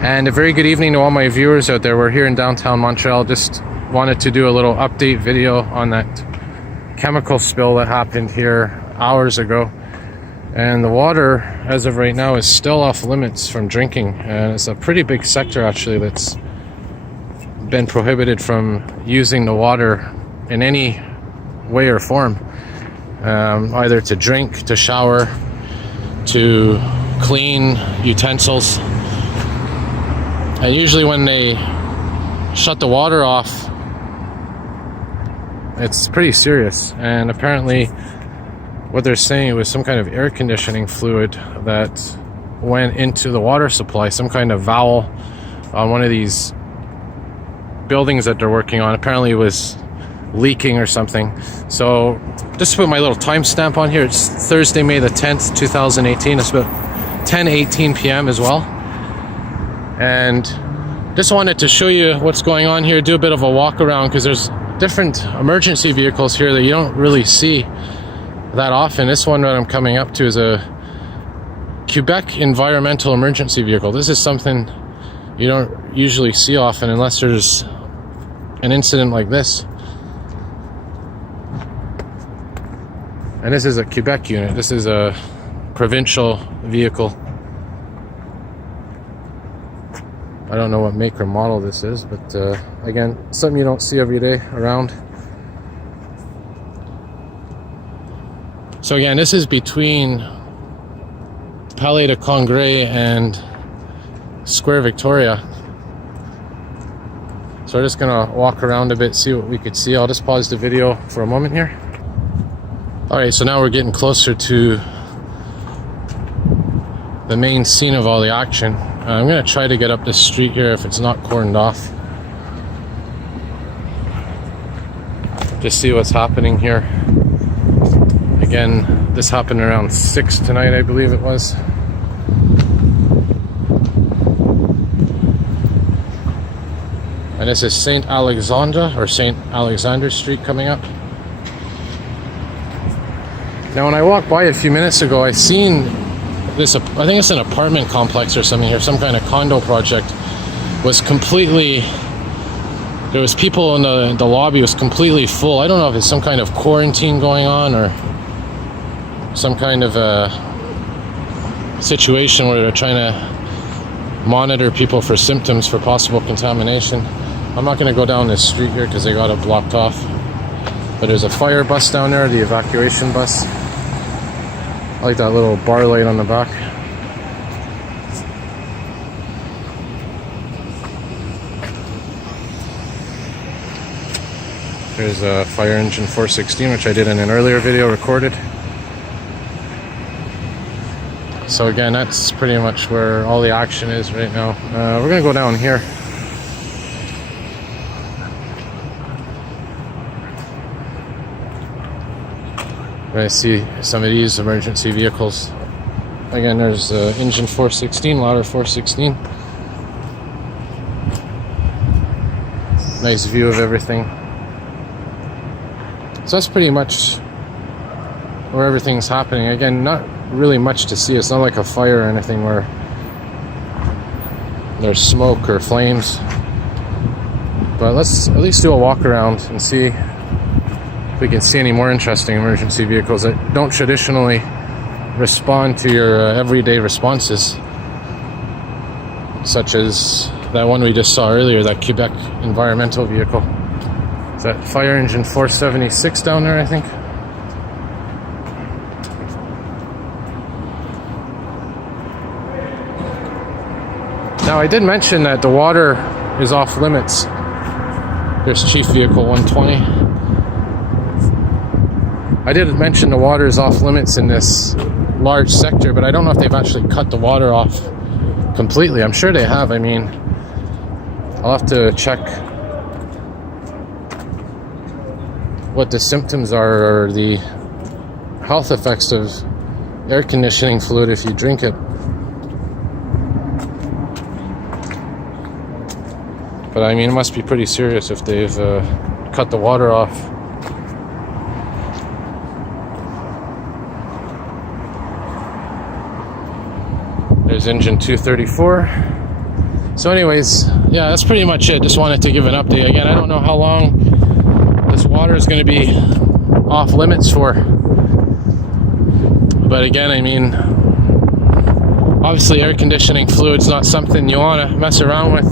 And a very good evening to all my viewers out there. We're here in downtown Montreal. Just wanted to do a little update video on that chemical spill that happened here hours ago. And the water, as of right now, is still off limits from drinking. And it's a pretty big sector, actually, that's been prohibited from using the water in any way or form. Either to drink, to shower, to clean utensils. And usually when they shut the water off, it's pretty serious. And apparently what they're saying was some kind of air conditioning fluid that went into the water supply, some kind of valve on one of these buildings that they're working on. Apparently it was leaking or something. So just to put my little timestamp on here, it's Thursday, May the 10th, 2018. It's about 10:18 p.m. as well. And just wanted to show you what's going on here, do a bit of a walk around, because there's different emergency vehicles here that you don't really see that often. This one that I'm coming up to is a Quebec environmental emergency vehicle. This is something you don't usually see often unless there's an incident like this. And this is a Quebec unit. This is a provincial vehicle. I don't know what make or model this is, but again, something you don't see every day around. So again, this is between Palais de Congrès and Square Victoria. So we're just gonna walk around a bit, see what we could see. I'll just pause the video for a moment here. Alright, so now we're getting closer to the main scene of all the action. I'm going to try to get up this street here if it's not cordoned off. Just see what's happening here. Again, this happened around 6 tonight, I believe it was. And this is St. Alexandra, or St. Alexander Street coming up. Now when I walked by a few minutes ago, I seen this, I think it's an apartment complex or something here, some kind of condo project, was completely, there was people in the lobby, was completely full. I don't know if it's some kind of quarantine going on or some kind of a situation where they're trying to monitor people for symptoms for possible contamination. I'm not going to go down this street here because they got it blocked off. But there's a fire bus down there, the evacuation bus. I like that little bar light on the back. There's a fire engine 416, which I did in an earlier video, recorded. So again, that's pretty much where all the action is right now. We're gonna go down here. I see some of these emergency vehicles. Again, there's engine 416, ladder 416. Nice view of everything. So that's pretty much where everything's happening. Again, not really much to see. It's not like a fire or anything where there's smoke or flames. But let's at least do a walk around and see if we can see any more interesting emergency vehicles that don't traditionally respond to your everyday responses, such as that one we just saw earlier, that Quebec environmental vehicle. Is that fire engine 476 down there, I think? Now, I did mention that the water is off limits. There's Chief Vehicle 120. I did mention the water is off limits in this large sector, but I don't know if they've actually cut the water off completely. I'm sure they have. I mean, I'll have to check what the symptoms are or the health effects of air conditioning fluid if you drink it. But I mean, it must be pretty serious if they've cut the water off. There's engine 234. So anyways, yeah, that's pretty much it. Just wanted to give an update. Again, I don't know how long this water is going to be off limits for. But again, I mean, obviously air conditioning fluid's not something you want to mess around with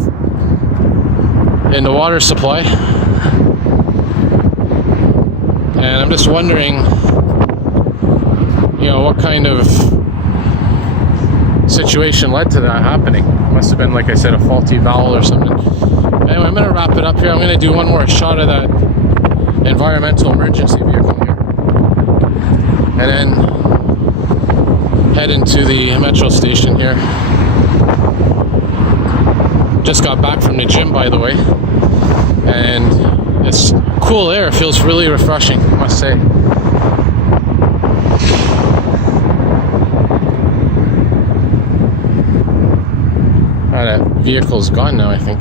in the water supply. And I'm just wondering, you know, what kind of situation led to that happening. Must have been, like I said, a faulty valve or something. Anyway, I'm going to wrap it up here. I'm going to do one more shot of that environmental emergency vehicle here. And then head into the metro station here. Just got back from the gym, by the way. And it's cool air. It feels really refreshing, I must say. That vehicle's gone now, I think.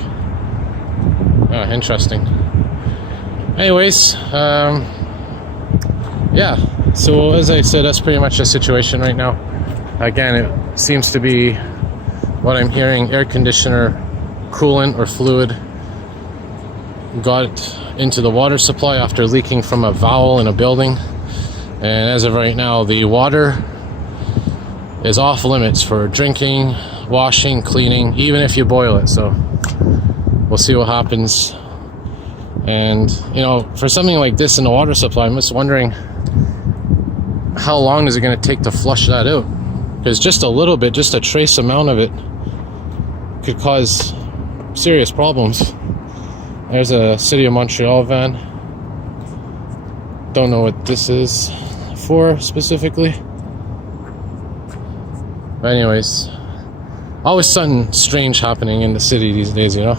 Oh, interesting. Anyways, yeah, so as I said, that's pretty much the situation right now. Again, it seems to be, what I'm hearing, air conditioner coolant or fluid got into the water supply after leaking from a valve in a building. And as of right now, the water is off limits for drinking, washing, cleaning, even if you boil it. So we'll see what happens. And you know, for something like this in the water supply, I'm just wondering how long is it going to take to flush that out, because just a little bit, just a trace amount of it could cause serious problems. There's a City of Montreal van. Don't know what this is for specifically, but anyways, always something strange happening in the city these days, you know.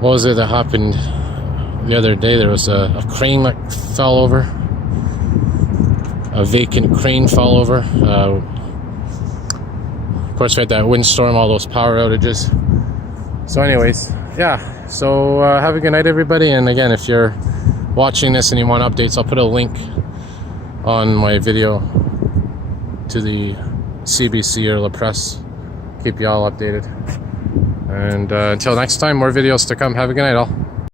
What was it that happened the other day? There was a crane that fell over. A vacant crane fell over. Of course, we had that windstorm, all those power outages. So anyways, yeah. So have a good night, everybody. And again, if you're watching this and you want updates, I'll put a link on my video to the CBC or La Presse. Keep you all updated. And until next time, more videos to come. Have a good night, all.